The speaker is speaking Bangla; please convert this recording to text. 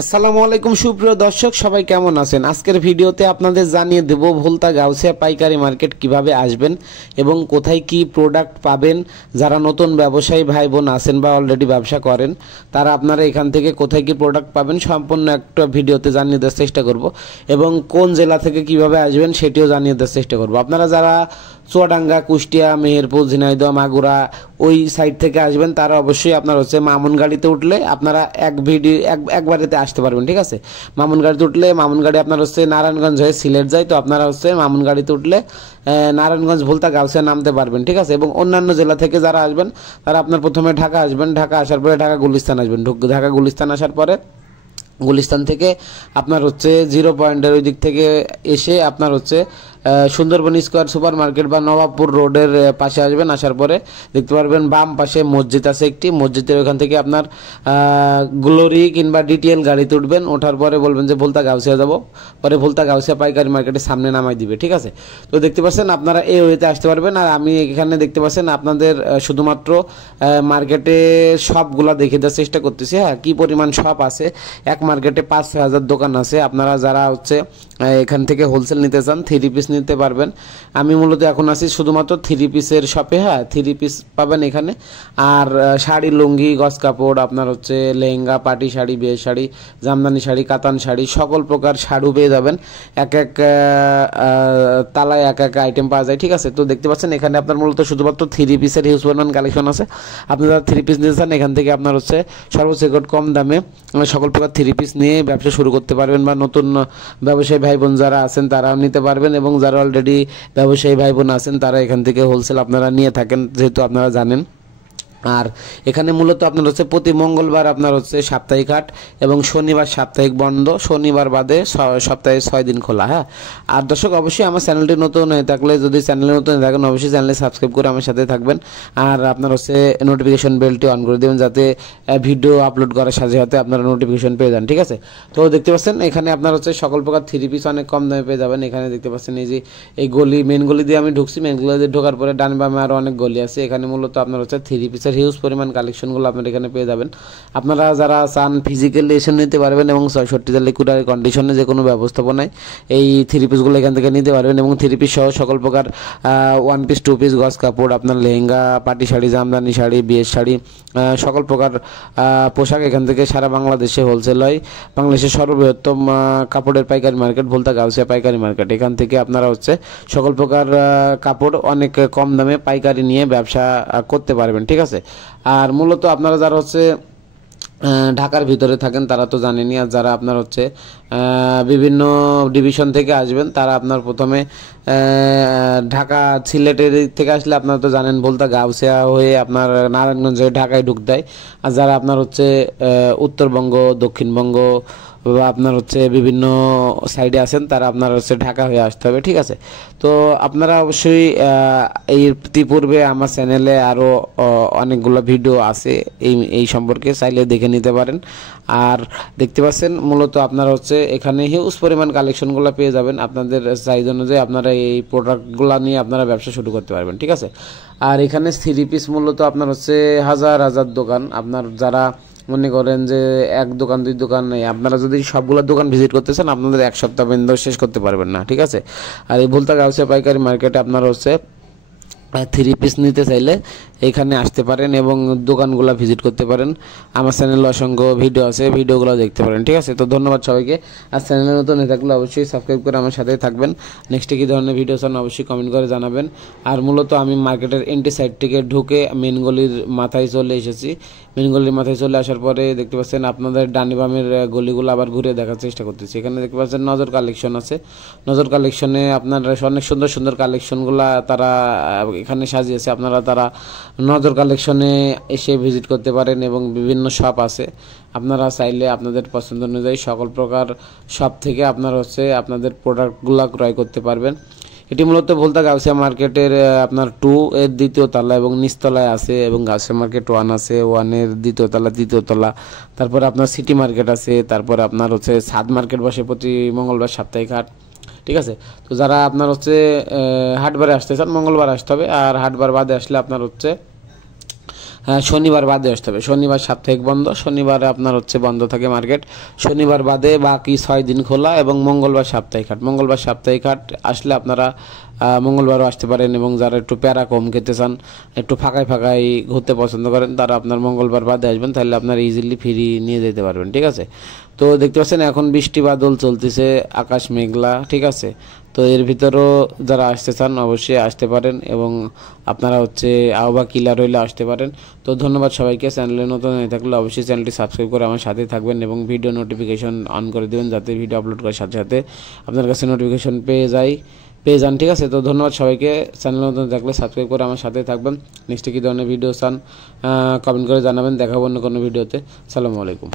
আসসালামু আলাইকুম সুপ্রিয় দর্শক, সবাই কেমন আছেন? আজকের ভিডিওতে আপনাদের জানিয়ে দেব ভোলতা গাউসিয়া পাইকারি মার্কেট কিভাবে আসবেন এবং কোথায় কি প্রোডাক্ট পাবেন। যারা নতুন ব্যবসায়ী ভাই বোন আছেন বা অলরেডি ব্যবসা করেন তারা আপনারা এখান থেকে কোথায় কি প্রোডাক্ট পাবেন সম্পূর্ণ একটা ভিডিওতে জানিয়ে দেওয়ার চেষ্টা করব এবং কোন জেলা থেকে কিভাবে আসবেন সেটিও জানিয়ে দেওয়ার চেষ্টা করব। আপনারা যারা চুয়াডাঙ্গা, কুষ্টিয়া, মেহেরপুর, ঝিনাইদহ, মাগুরা ওই সাইড থেকে আসবেন তারা অবশ্যই আপনার মামুন গাড়িতে উঠলে আপনারা একবারেতে আসতে পারবেন। ঠিক আছে, মামুন গাড়িতে উঠলে মামুন গাড়ি আপনার নারায়ণগঞ্জ হয়ে সিলেট যায়, তো আপনারা মামুন গাড়িতে উঠলে নারায়ণগঞ্জ ভোলতা গাউসিয়া নামতে পারবেন। ঠিক আছে, এবং অন্যান্য জেলা থেকে যারা আসবেন তারা আপনার প্রথমে ঢাকা আসবেন, ঢাকা আসার পরে ঢাকা গুলিস্তান আসবেন, ঢাকা গুলিস্তান আসার পরে গুলিস্তান থেকে আপনার জিরো পয়েন্টের ওই দিক থেকে এসে আপনার সুন্দরবন স্কোয়ার সুপার মার্কেট বা নবাবপুর রোডের পাশে আসবেন। আসার পরে দেখতে পারবেন বাম পাশে মসজিদ আছে একটি, মসজিদের ওখান থেকে আপনার গ্লোরি কিংবা ডিটিএল গাড়িতে উঠবেন। ওঠার পরে বলবেন যে ভোলতা গাউসিয়া যাব, পরে ভোলতা গাউসিয়া পাইকারি মার্কেটের সামনে নামাই দিবে। ঠিক আছে, তো দেখতে পাচ্ছেন আপনারা এই ওয়েতে আসতে পারবেন। আর আমি এখানে দেখতে পাচ্ছেন আপনাদের শুধুমাত্র মার্কেটে শপগুলা দেখে দেওয়ার চেষ্টা করতেছি। হ্যাঁ, কি পরিমাণ শপ আছে, এক মার্কেটে 5-6 হাজার দোকান আছে। আপনারা যারা এখান থেকে হোলসেল নিতে চান, 3 পিস নিতে পারবেন। আমি মূলত এখন আছি শুধুমাত্র 3 পিসের শপে। হ্যাঁ, 3 পিস পাবেন এখানে। আর শাড়ি, লুঙ্গি, গজ কাপড়, আপনার লেহেঙ্গা, পাটি শাড়ি, বিয়ে শাড়ি, জামদানি শাড়ি, কাতান শাড়ি, সকল প্রকার শাড়ু পেয়ে যাবেন। এক এক তালায় এক এক আইটেম পাওয়া যায়। ঠিক আছে, তো দেখতে পাচ্ছেন এখানে আপনার মূলত শুধুমাত্র 3 পিসের হিউজ পরিমাণ কালেকশন আছে। আপনি যারা 3 পিস নিতে চান এখান থেকে আপনার সর্বোচ্চ কম দামে সকল প্রকার 3 পিস নিয়ে ব্যবসা শুরু করতে পারবেন, বা নতুন ব্যবসায়ী ভাই বোন যারা আছেন তারাও নিতে পারবেন, এবং যারা অলরেডি ব্যবসায়ী ভাই বোন আছেন তারা এখান থেকে হোলসেল আপনারা নিয়ে থাকেন, যেহেতু আপনারা জানেন। আর এখানে মূলত আপনার প্রতি মঙ্গলবার আপনার সাপ্তাহিক হাট এবং শনিবার সাপ্তাহিক বন্ধ, শনিবার বাদে সপ্তাহে 6 দিন খোলা। হ্যাঁ, আর দর্শক অবশ্যই আমার চ্যানেলটি নতুন হয়ে থাকলে, যদি চ্যানেলে নতুন হয়ে থাকেন অবশ্যই চ্যানেলে সাবস্ক্রাইব করে আমার সাথে থাকবেন। আর আপনার নোটিফিকেশন বেলটি অন করে দেবেন, যাতে ভিডিও আপলোড করার সাথে সাথে আপনারা নোটিফিকেশন পেয়ে যান। ঠিক আছে, তো দেখতে পাচ্ছেন এখানে আপনার সকল প্রকার 3 পিস অনেক কম দামে পেয়ে যাবেন। এখানে দেখতে পাচ্ছেন এই যে এই গলি, মেন গলি দিয়ে আমি ঢুকছি, মেন গলি দিয়ে ঢোকার পরে ডান বামে আরও অনেক গলি আছে। এখানে মূলত আপনার 3 পিসের হিউজ পরিমাণ কালেকশনগুলো আপনারা এখানে পেয়ে যাবেন। আপনারা যারা চান ফিজিক্যালি এসে নিতে পারবেন, এবং 66 লিকুইড কন্ডিশনে যে কোনো ব্যবস্থাপনায় এই 3 পিসগুলো এখান থেকে নিতে পারবেন, এবং 3 পিস সহ সকল প্রকার 1 পিস 2 পিস গজ কাপড়, আপনার লেহেঙ্গা, পাটি শাড়ি, জামদানি শাড়ি, বিয়ের শাড়ি, সকল প্রকার পোশাক এখান থেকে সারা বাংলাদেশে হোলসেল হয়। বাংলাদেশের সর্ববৃহত্তম কাপড়ের পাইকারি মার্কেট ভোলতা গাউসিয়া পাইকারি মার্কেট। এখান থেকে আপনারা সকল প্রকার কাপড় অনেক কম দামে পাইকারি নিয়ে ব্যবসা করতে পারবেন। ঠিক আছে, আর মূলত আপনারা যারা ঢাকার ভিতরে থাকেন তারা তো জানেনই, আর যারা আপনার বিভিন্ন ডিভিশন থেকে আসবেন তারা আপনার প্রথমে ঢাকা, সিলেটের থেকে আসলে আপনারা তো জানেন ভোলতা গাউসিয়া হয়ে আপনার নারায়ণগঞ্জ হয়ে ঢাকায় ঢুক দেয়। আর যারা আপনার উত্তরবঙ্গ, দক্ষিণবঙ্গ বা আপনার বিভিন্ন সাইডে আছেন তারা আপনার ঢাকা হয়ে আসতে হবে। ঠিক আছে, তো আপনারা অবশ্যই এই ইতিপূর্বে আমার চ্যানেলে আরও অনেকগুলো ভিডিও আছে এই সম্পর্কে, চাইলে দেখে নিতে পারেন। আর দেখতে পাচ্ছেন মূলত আপনারা এখানে হিউজ পরিমাণ কালেকশনগুলো পেয়ে যাবেন। আপনাদের চাহিদা অনুযায়ী আপনারা এই প্রোডাক্টগুলো নিয়ে আপনারা ব্যবসা শুরু করতে পারবেন। ঠিক আছে, আর এখানে 3 পিস মূলত আপনার হাজার হাজার দোকান। আপনার যারা মনে করেন যে 1 দোকান 2 দোকান নেই, আপনারা যদি সবগুলো দোকান ভিজিট করতে চান আপনাদের 1 সপ্তাহ পর্যন্ত শেষ করতে পারবেন না। ঠিক আছে, আর এই ভোলতা গাউসিয়া পাইকারি মার্কেটে আপনারা 3 পিস নিতে চাইলে এখানে আসতে পারেন এবং দোকানগুলো ভিজিট করতে পারেন। আমার চ্যানেলে অসংখ্য ভিডিও আছে, ভিডিওগুলো দেখতে পারেন। ঠিক আছে, তো ধন্যবাদ সবাইকে। আর চ্যানেলে নতুন হয়ে থাকলে অবশ্যই সাবস্ক্রাইব করে আমার সাথেই থাকবেন। নেক্সটে কী ধরনের ভিডিও চান অবশ্যই কমেন্ট করে জানাবেন। আর মূলত আমি মার্কেটের এন্ট্রি সাইড থেকে ঢুকে মেন গলির মাথায় চলে এসেছি। মেন গলির মাথায় চলে আসার পরে দেখতে পাচ্ছেন আপনাদের ডানি বামের গলিগুলো আবার ঘুরে দেখার চেষ্টা করতেছি। এখানে দেখতে পাচ্ছেন নজর কালেকশন আছে। নজর কালেকশনে আপনার অনেক সুন্দর সুন্দর কালেকশনগুলো তারা এখানে সাজিয়েছে। আপনারা তারা নজর কালেকশনে এসে ভিজিট করতে পারেন, এবং বিভিন্ন শপ আছে। আপনারা চাইলে আপনাদের পছন্দ অনুযায়ী সকল প্রকার শপ থেকে আপনারা আপনাদের প্রোডাক্টগুলো ক্রয় করতে পারবেন। এটি মূলত ভোলতা গাউসিয়া মার্কেটের আপনার 2 এর 2য় তলা এবং নিচতলায় আছে, এবং গাউসিয়া মার্কেট 1 আছে, 1 এর 2য় তলা, 3য় তলা। তারপরে আপনার সিটি মার্কেট আছে, তারপরে আপনার সাদ মার্কেট বসে প্রতি মঙ্গলবার সাপ্তাহিক হাট। ঠিক আছে, তো যারা আপনার হাটবারে আসতে চান মঙ্গলবার আসতে হবে, আর হাটবার বাদে আসলে আপনার শনিবার বাদে আসতে হবে। শনিবার সাপ্তাহিক বন্ধ, শনিবারে আপনার হচ্ছে বন্ধ থাকে মার্কেট। শনিবার বাদে বাকি 6 দিন খোলা এবং মঙ্গলবার সাপ্তাহিক হাট। মঙ্গলবার সাপ্তাহিক হাট আসলে আপনারা মঙ্গলবারও আসতে পারেন, এবং যারা একটু প্যারা কম খেতে চান, একটু ফাঁকায় ফাঁকায় ঘুরতে পছন্দ করেন, তারা আপনার মঙ্গলবার বাদে আসবেন, তাহলে আপনারা ইজিলি ফ্রি নিয়ে যেতে পারবেন। ঠিক আছে, তো দেখতে পাচ্ছেন এখন বৃষ্টি বাদল চলতেছে, আকাশ মেঘলা। ঠিক আছে, তো এর ভিতরেও যারা আসতে চান অবশ্যই আসতে পারেন, এবং আপনারা হচ্ছে আহ্বা কিলার হইলে আসতে পারেন। তো ধন্যবাদ সবাইকে। চ্যানেলে নতুন হয়ে থাকলে অবশ্যই চ্যানেলটি সাবস্ক্রাইব করে আমার সাথে থাকবেন এবং ভিডিও নোটিফিকেশন অন করে দেবেন, যাতে ভিডিও আপলোড করার সাথে সাথে আপনার কাছে নোটিফিকেশন পেয়ে যান। ঠিক আছে, তো ধন্যবাদ সবাইকে। চ্যানেল নতুন থাকলে সাবস্ক্রাইব করে আমার সাথে থাকবেন। নেক্সটে কী ধরনের ভিডিও চান কমেন্ট করে জানাবেন, দেখাবো অন্য কোনো ভিডিওতে। আসসালামু আলাইকুম।